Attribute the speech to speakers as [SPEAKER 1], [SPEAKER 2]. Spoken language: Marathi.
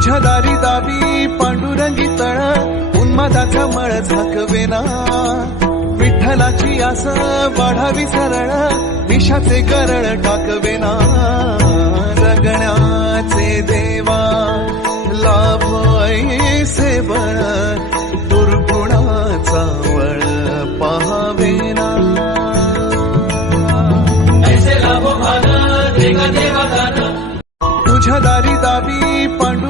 [SPEAKER 1] तुझ्या दारी दावी पांडुरंगी तळ उन्मादाचा मळ झाकवेना विठ्ठलाची आस वाढावी सरळ विषाचे गरळ टाकवेना जगण्याचे देवा लाभ ऐसे बळ दुर्गुणाचा वळ पाहावेना तुझ्या दारी पांडुरंगी तळ